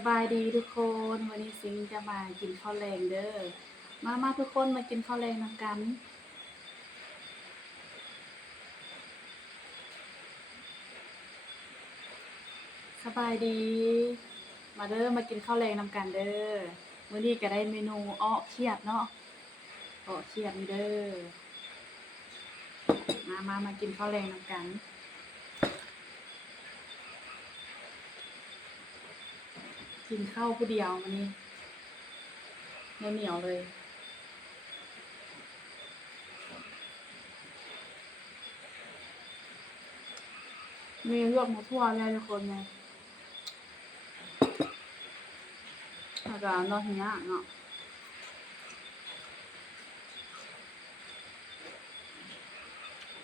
สบายดีทุกคนวันนี้ซิงจะมากินข้าวแรงเด้อมาทุกคนมากินข้าวแรงนำกันสบายดีมาเด้อมากินข้าวแรงนำกันเด้อมื้อนี้ก็ได้เมนูอ้อเขียดเนาะอ้อเขียดนี่เด้อมากินข้าวแรงนำกันกินข้าวผู้เดียวมื้อนี้เหนียวเลยมีลวกหมูทั่วเลยทุกคนไงแล้วก็เนาะเนี้ยเนาะ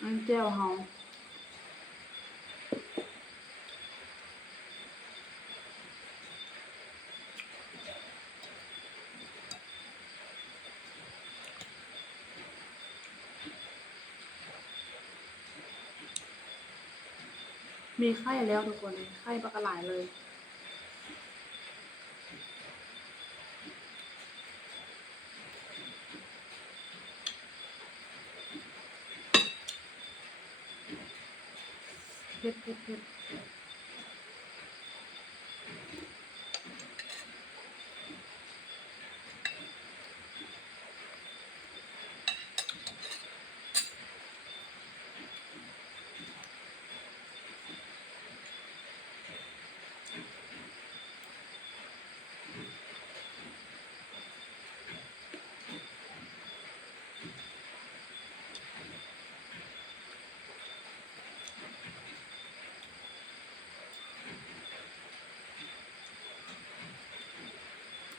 อันเจียวเฮามีไข่แล้วทุกคนไข่ปลากระหลายเลยเผ็ด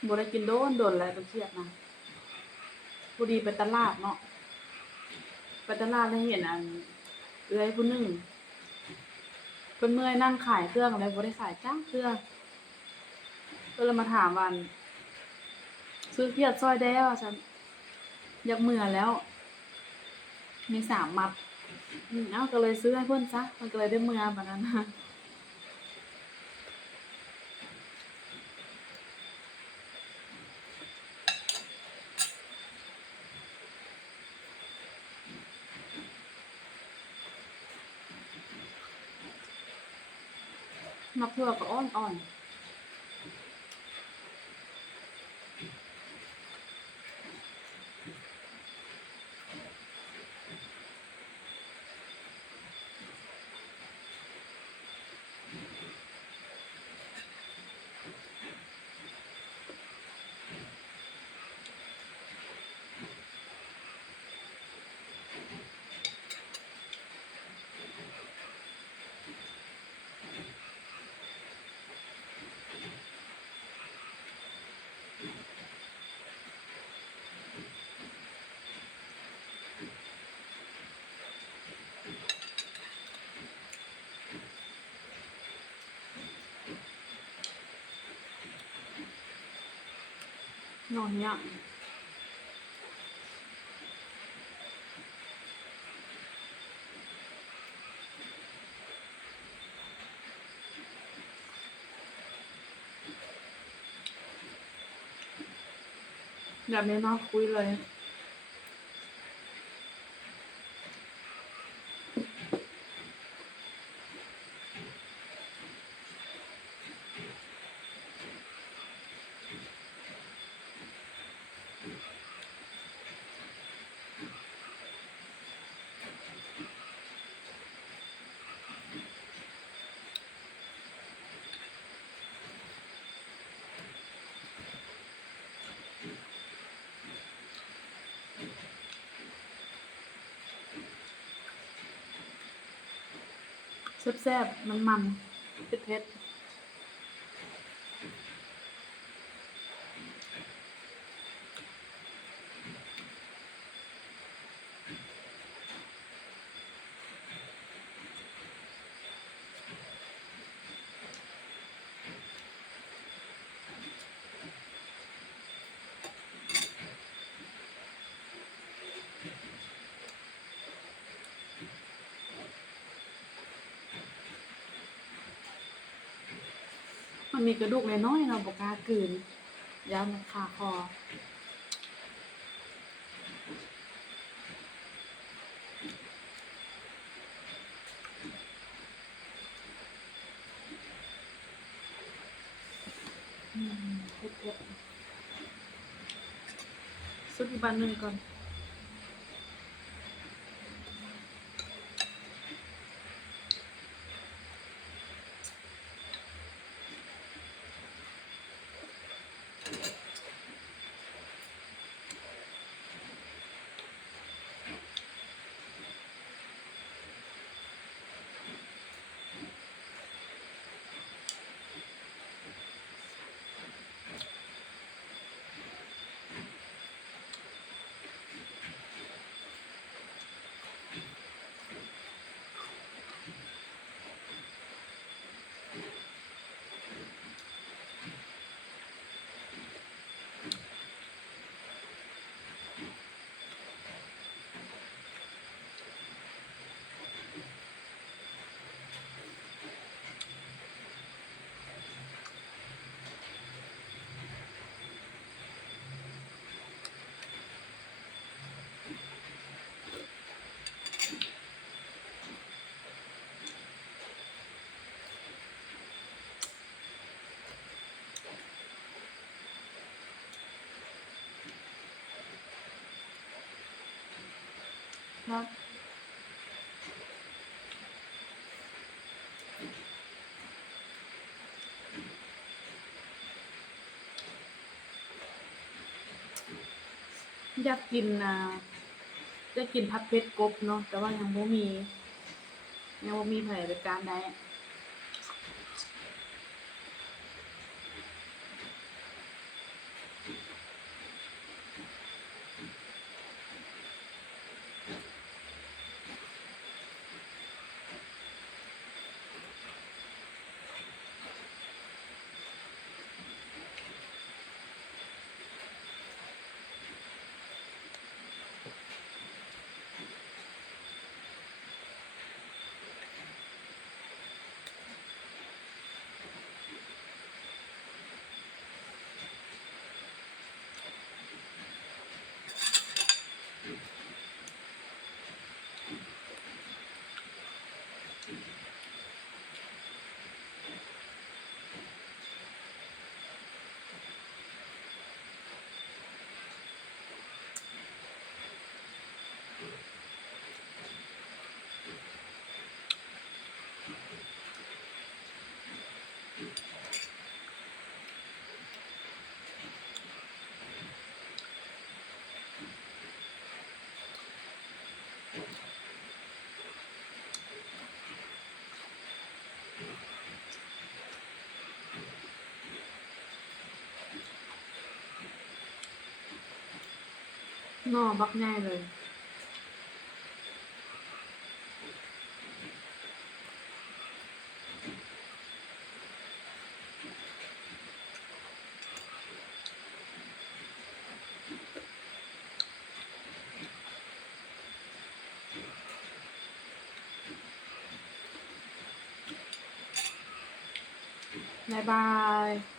บ่ได้กินโดนแล้วเครียดนะพอดีไปตลาดเนาะไปตลาดแล้วเห็นอันเอื้อยผู้หนึงเพิ่นเมื่อยนั่งขายเครื่องแล้วบ่ได้ขายจักเทื่อก็เลยมาถามว่าอั่นซื้อเครียดซอยแด้ว่าซั่นอยากเมื่อแล้วมี3 มัดเอ้าก็เลยซื้อให้เพิ่นซะมันก็เลยได้เมื่อบัดนั้นน่ะมักทั่วก็อ่อนๆนอนยากแบบนี้เนาะคุยเลยแซ่บๆมันๆเผ็ดๆ มันมีกระดูกน้อยๆเนาะบ่กล้ากลืนยามมันคาคอเผ็ดๆสุดอีกบานนึงก่อนเนาะอยากกินจะกินผัดเผ็ดกบเนาะแต่ว่ายังบ่มีไผไปการได้หน่อบักใหญ่เลยบ๊ายบาย